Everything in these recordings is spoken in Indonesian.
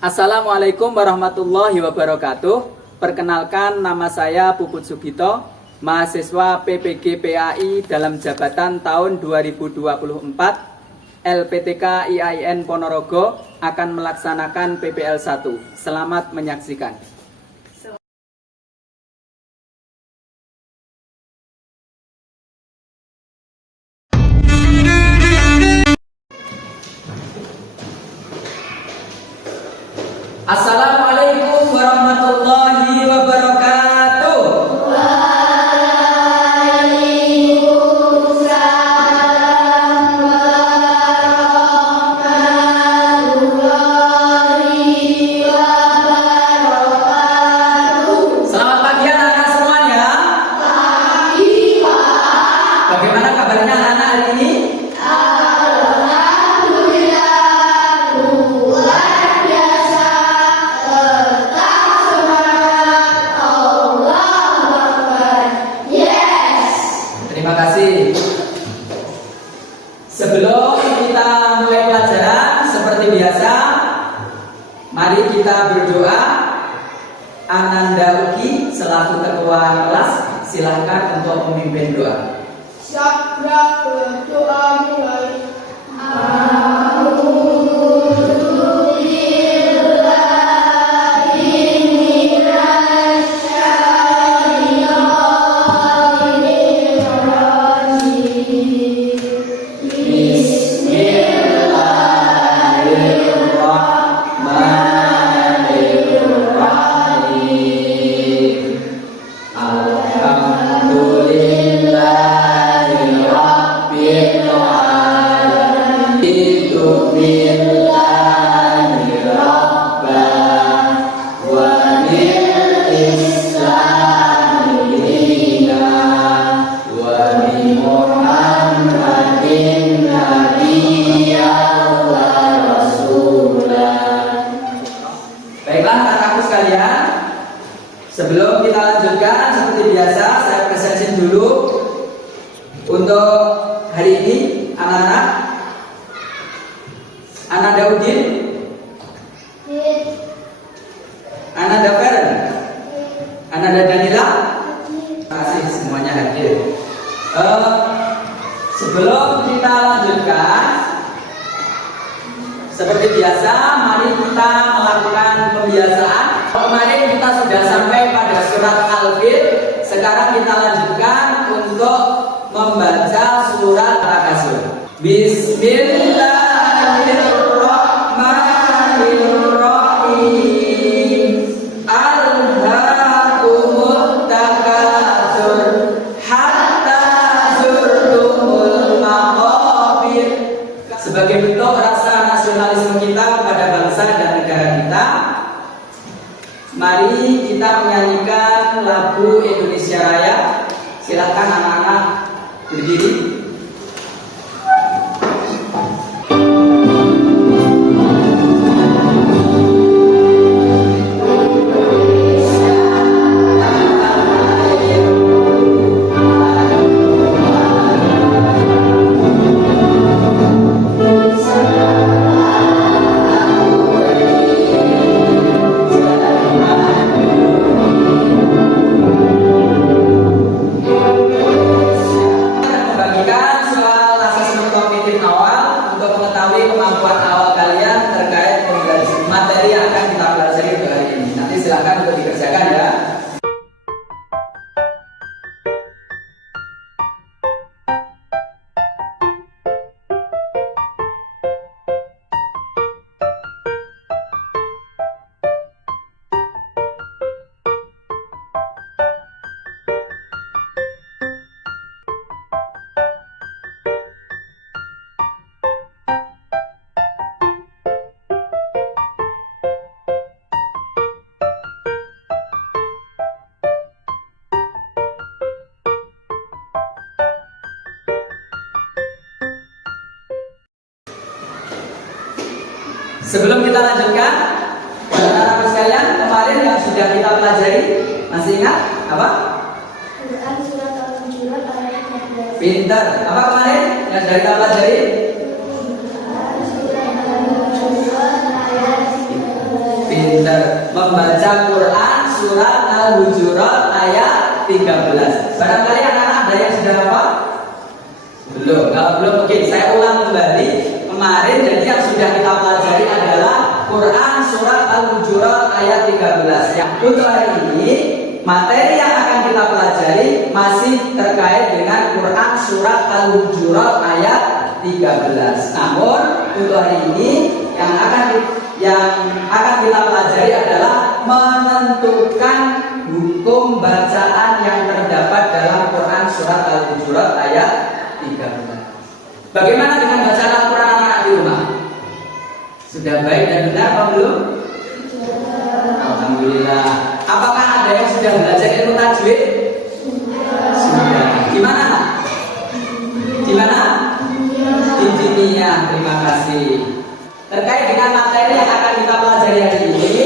Assalamualaikum warahmatullahi wabarakatuh. Perkenalkan, nama saya Puput Sugito, mahasiswa PPG PAI dalam jabatan tahun 2024. LPTK IAIN Ponorogo akan melaksanakan PPL 1. Selamat menyaksikan. Assalamualaikum warahmatullahi wabarakatuh. Waalaikumsalam warahmatullahi wabarakatuh. Selamat pagi anak-anak semuanya. Pagi, Pak. Bagaimana kabarnya anak-anak hari ini? Alhamdulillah, luar biasa. Tetap semangat. Allahu Akbar. Yes. Terima kasih. Sebelum kita mulai pelajaran seperti biasa, mari kita berdoa. Ananda Uki selaku ketua kelas, silahkan untuk memimpin doa. Syakra berdoa mulai. Baiklah anak-anakku sekalian, sebelum kita lanjutkan seperti biasa, saya presensin dulu untuk hari ini anak-anak. Ananda Udin, Ananda Feren, Ananda Danila. Terima kasih semuanya hadir. Sebelum kita lanjutkan, seperti biasa, mari kita melakukan pembiasaan. Kemarin kita sudah sampai pada surat Al-Fil. Sekarang kita lanjutkan untuk membaca surat Al-Kasr. Bismillahirrahmanirrahim. Alhaakumut takatsur hatta zurtumul maqabir. Sebagai bentuk rasa nasionalisme kita kepada bangsa dan negara kita, mari kita menyanyikan lagu Indonesia Raya. Silakan anak-anak berdiri. Membagikan soal asesmen kognitif awal untuk mengetahui kemampuan awal kalian terkait materi yang akan kita pelajari untuk hari ini. Nanti silakan untuk dikerjakan ya. Sebelum kita lanjutkan, anak-anak sekalian, kemarin yang sudah kita pelajari, masih ingat apa? Quran surat Al-Hujurat ayat 14. Pintar. Apa kemarin yang sudah kita pelajari? Quran surat Al-Hujurat ayat 14. membaca Quran surat Al-Hujurat ayat 13. Barangkali anak-anak ada yang sudah hafal? Belum. Kalau belum, oke, saya ulang kembali. Kemarin jadi yang sudah kita pelajari adalah Quran surat Al-Hujurat ayat 13. Ya, untuk hari ini materi yang akan kita pelajari masih terkait dengan Quran surat Al-Hujurat ayat 13. Namun untuk hari ini yang akan kita pelajari adalah menentukan hukum bacaan yang terdapat dalam Quran surat Al-Hujurat ayat 13. Bagaimana dengan bacaan Al-Quran anak-anak di rumah? Sudah baik dan benar atau belum? Alhamdulillah. Apakah ada yang sudah belajar ilmu tajwid? Sudah. Gimana? Gimana? Di dunia. Terima kasih. Terkait dengan materi yang akan kita pelajari hari ini,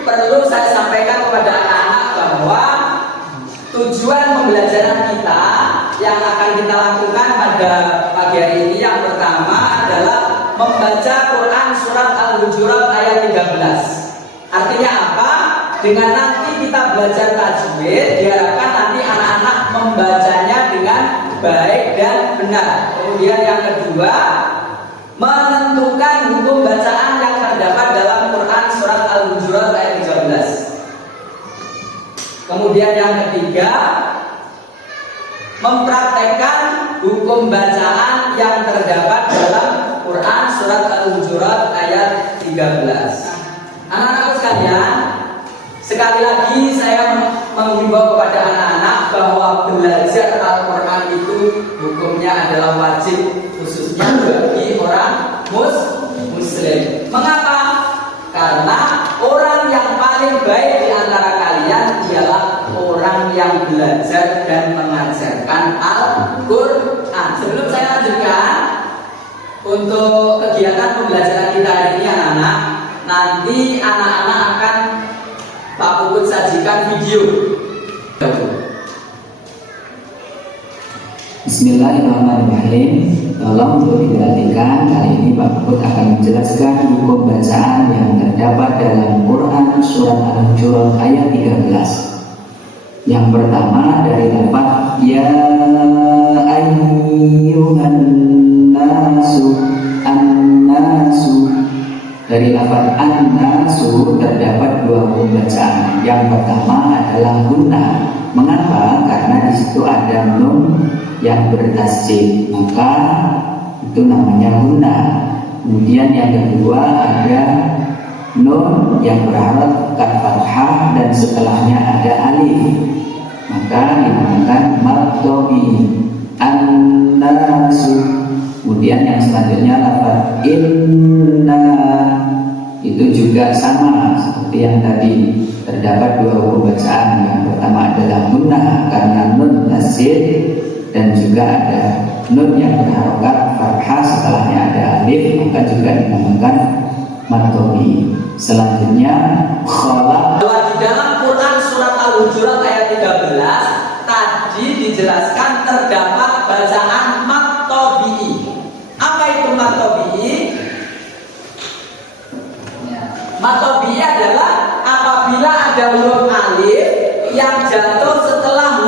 perlu saya sampaikan kepada anak-anak bahwa tujuan pembelajaran kita yang akan kita lakukan pada pagi hari ini yang pertama adalah membaca Quran surat Al-Hujurat ayat 13. Artinya apa? Dengan nanti kita belajar tajwid, diharapkan nanti anak-anak membacanya dengan baik dan benar. Kemudian yang kedua, menentukan hukum bacaan yang terdapat dalam Quran surat Al-Hujurat ayat 13. Kemudian yang ketiga, mempraktekkan hukum bacaan yang terdapat dalam Quran surat Al-Hujurat ayat 13. Anak-anak sekalian, sekali lagi saya menghimbau kepada anak-anak bahwa belajar Al-Quran itu hukumnya adalah wajib, khususnya bagi orang muslim. Mengapa? Karena orang yang paling baik di antara kalian ialah orang yang belajar dan mengajarkan Al-Quran. Sebelum saya lanjutkan untuk kegiatan pembelajaran kita hari ini anak-anak, nanti anak-anak akan Pak Puput sajikan video. Bismillahirrahmanirrahim. Tolong untuk diperhatikan, kali ini Pak Puput akan menjelaskan hukum bacaan yang terdapat dalam Quran surat Al-Hujurat ayat 13. Yang pertama dari lafaz ya ayyuhan nasu, an-nasu. Dari lafaz an-nasu terdapat dua hukum bacaan. Yang pertama adalah gunnah. Mengapa? Karena di situ ada nun yang bertasjid, maka itu namanya gunnah. Kemudian yang kedua ada nun yang berharokat fathah dan setelahnya ada alif, maka dinamakan maqtobi an-nasu. Kemudian yang selanjutnya lafaz inna, itu juga sama seperti yang tadi, terdapat dua hukum bacaan. Yang pertama adalah gunnah karena nun tasjid, dan juga ada nun yang berharokat fathah setelahnya ada alif, maka juga dinamakan maqtobi. Selanjutnya khalaq. Di dalam Quran surat Al-Hujurat ayat 13 tadi dijelaskan terdapat bacaan maqtobi. Apa itu maqtobi? Maqtobi adalah apabila ada huruf alif yang jatuh setelah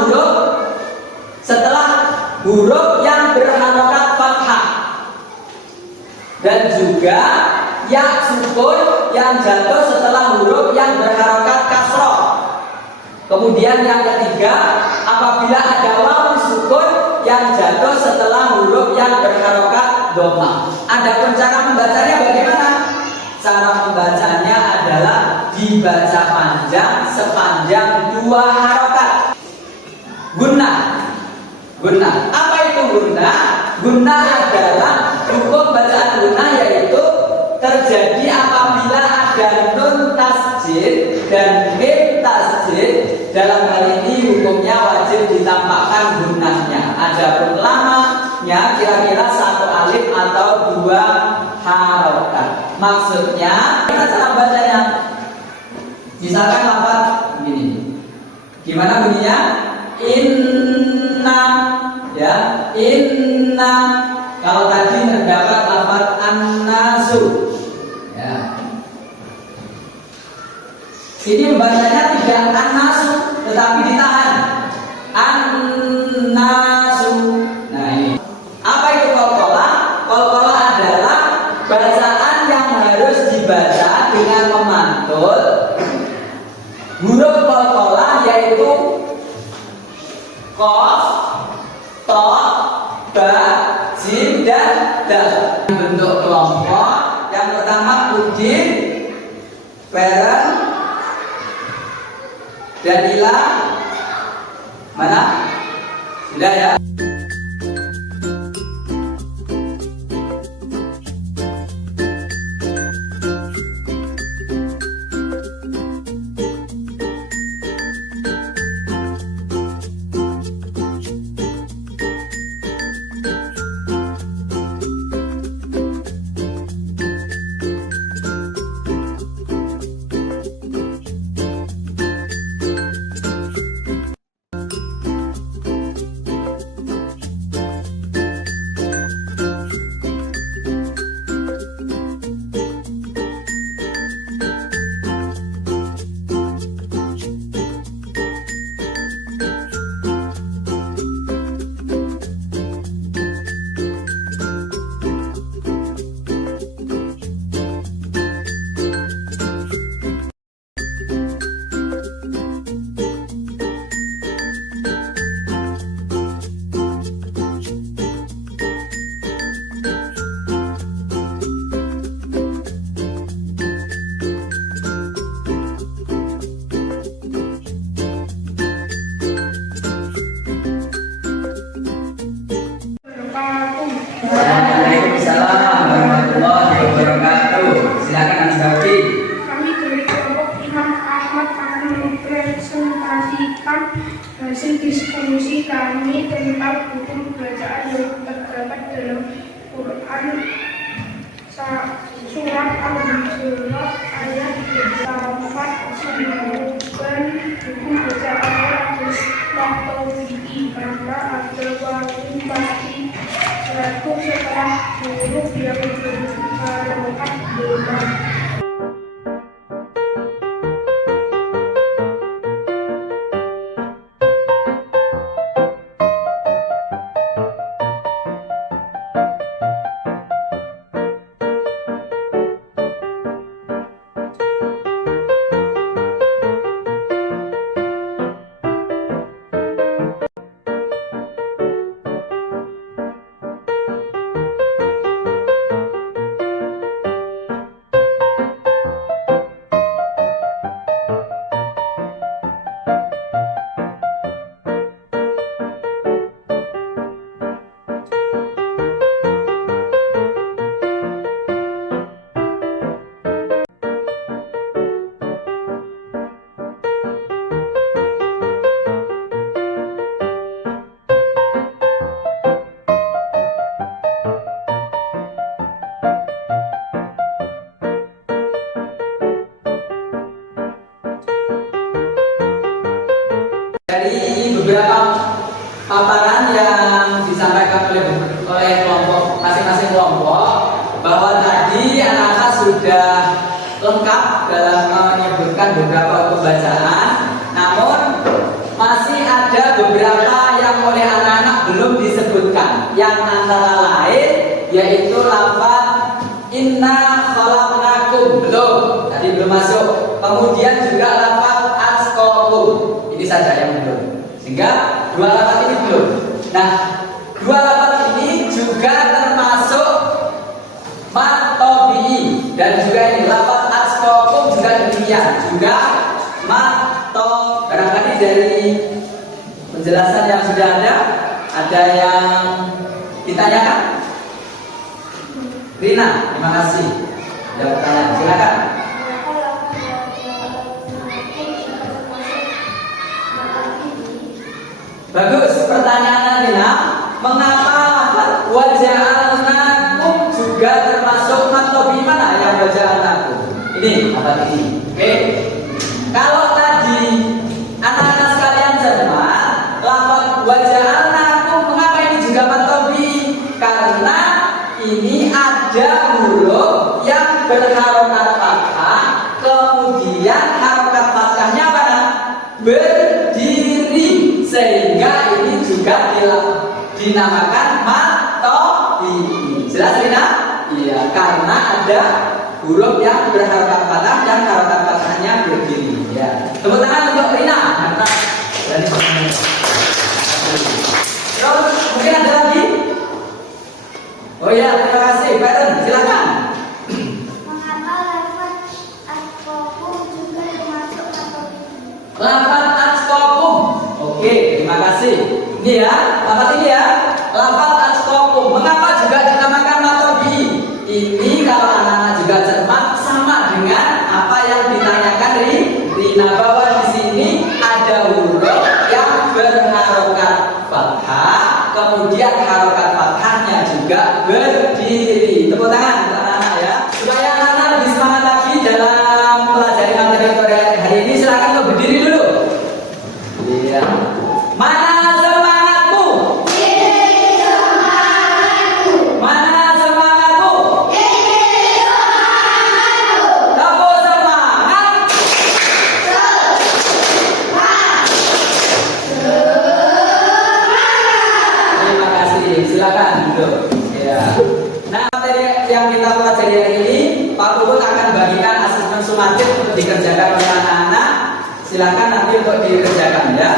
huruf yang berharokat fathah, dan juga ya sukun yang jatuh setelah huruf yang berharokat kasroh. Kemudian yang ketiga, apabila ada wawu sukun yang jatuh setelah huruf yang berharokat dhamma. Adapun cara membacanya bagaimana? Cara membacanya adalah dibaca panjang sepanjang dua harokat. Gunnah. Apa itu gunnah? Gunnah adalah hukum bacaan gunnah, yaitu terjadi apabila ada nun tasjid dan mim tasjid. Dalam hal ini hukumnya wajib ditampakkan gunnahnya. Adapun lamanya kira-kira satu alif atau dua harokat. Maksudnya, kita cara bacanya. Misalkan lafaz begini. Gimana bunyinya? Inna, ya, inna. Kalau tadi terdapat lafaz an-nasu, ya. Ini membacanya tidak an-nasu, tetapi ditahan. An-nasu. Nah ini. Apa itu qalqalah? Qalqalah adalah bacaan yang harus dibaca dengan memantul huruf qalqalah, yaitu qaf, ta, ba, jim, dan dal. Bentuk kelompok. Yang pertama udin, feren, Danila, mana? Sudah ya. Waalaikumsalam warahmatullahi wabarakatuh. Silakan Mas Bakti. Kami dari kelompok Imam Ahmad akan mempresentasikan hasil diskusi kami tentang hukum bacaan yang terdapat dalam Quran surat Al-Hujurat ayat 4 menyebutkan hukum bacaannya adalah tauhid karena ada wajib pasti satu setelah huruf yang berharokat dengan. Dari beberapa paparan yang disampaikan oleh kelompok masing-masing kelompok, bahwa tadi anak-anak sudah lengkap dalam menyebutkan beberapa hukum bacaan, namun masih ada beberapa yang oleh anak-anak belum disebutkan, yang antara lain yaitu lafaz inna khalaqnakum, belum, tadi belum masuk. Kemudian juga lafaz atqakum, ini saja yang belum, sehingga dua lafaz ini belum. Nah, dua lafaz ini juga termasuk matobi, dan juga ini lafaz atqakum juga demikian, juga mato. Barangkali dari penjelasan yang sudah ada yang ditanyakan? Rina, terima kasih. Ada pertanyaan, silakan. Bagus pertanyaan Rina. Mengapa waja'alnakum juga termasuk matobi? Mana yang waja'alnakum? Ini apa ini? Oke. Kalau tadi anak-anak sekalian cermat, lafaz waja'alnakum, mengapa ini juga matobi? Karena ini ada huruf yang berharokat fathah, kemudian harokat ada huruf yang berharokat fathah dan harokat fathahnya berdiri. Ya. Tepuk tangan untuk Rina. Mantap. Terus mungkin ada lagi? Oh ya, terima kasih. Parent, silakan. Mengapa lafaz atqakum juga termasuk atau Lafaz atqakum. Oke, terima kasih. Ini ya, lafaz ini ya. Lafaz atqakum. Mengapa juga dinamakan matobi? Ini kalau anak-anak juga cermat sama dengan apa yang ditanyakan Rina, bahwa di sini ada huruf yang berharokat fathah, kemudian harokat fathahnya juga berdiri. Tepuk tangan untuk anak-anak ya. Supaya anak-anak lebih semangat lagi dalam pelajari materi hari ini, silakan untuk berdiri dulu. Iya. Mana semangatmu? Mana semangatmu? Tepuk semangat. Terima kasih. Silakan duduk. Ya. Nah, materi yang kita pelajari hari ini, Pak Puput akan bagikan asesmen sumatif untuk dikerjakan oleh anak-anak. Silakan nanti untuk dikerjakan ya.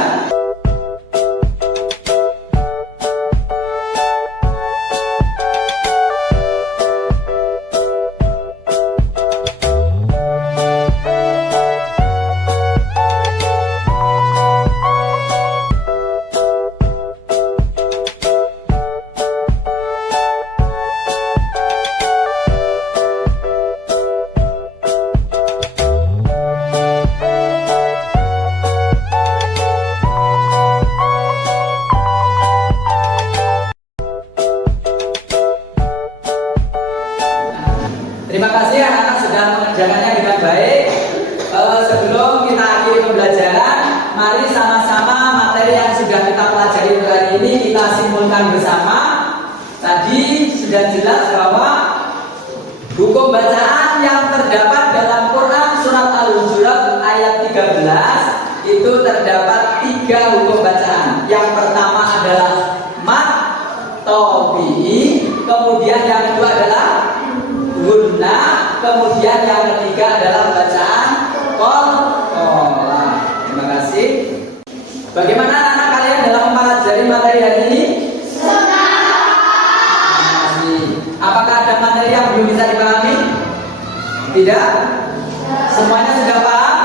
Terima kasih anak-anak sudah mengerjakannya dengan baik. Sebelum kita akhiri pembelajaran, mari sama-sama materi yang sudah kita pelajari untuk hari ini kita simpulkan bersama. Tadi sudah jelas bahwa hukum bacaan yang terdapat dalam Quran surat Al-Hujurat ayat 13 itu terdapat 3 hukum bacaan. Yang pertama adalah mat tabi'i, kemudian yang kedua adalah guna, kemudian yang ketiga adalah bacaan qol-qolah. Terima kasih. Bagaimana anak-anak kalian dalam mempelajari materi hari ini? Terima kasih. Apakah ada materi yang belum bisa dipahami? Tidak? Semuanya sudah paham?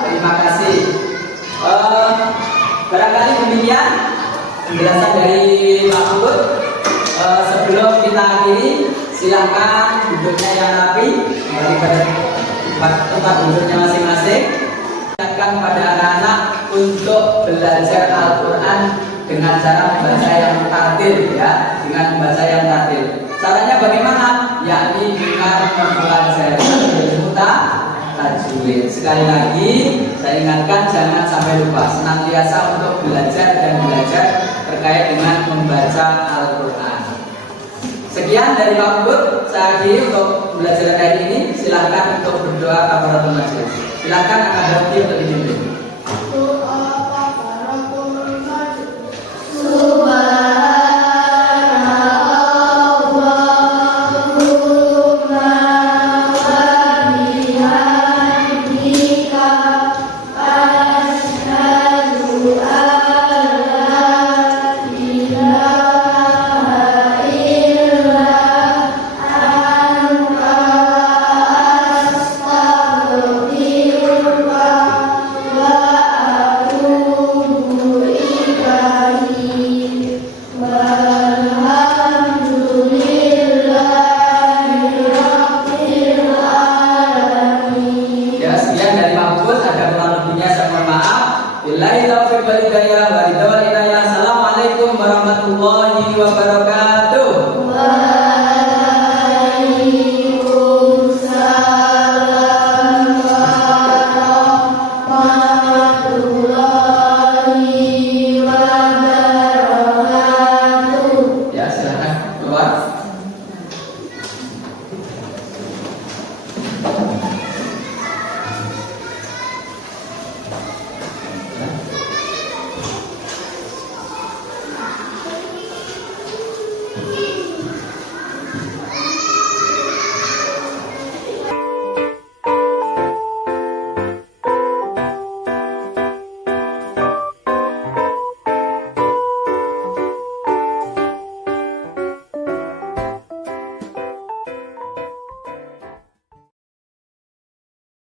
Terima kasih. Barangkali demikian penjelasan dari Pak Puput. Sebelum kita akhiri, silakan duduknya yang rapi, kembali pada tempat duduknya masing-masing. Silakan pada anak-anak untuk belajar Al-Quran dengan cara membaca yang tartil ya, dengan membaca yang tartil. Caranya bagaimana? Yakni dengan mempelajari ilmu tajwid. Sekali lagi, saya ingatkan jangan sampai lupa, senantiasa untuk belajar dan belajar terkait dengan membaca Al-Quran. Sekian dari Pak Puput. Saya akhiri untuk belajar hari ini. Silahkan untuk berdoa kafaratul majelis. Silahkan angkat hati untuk dipimpin.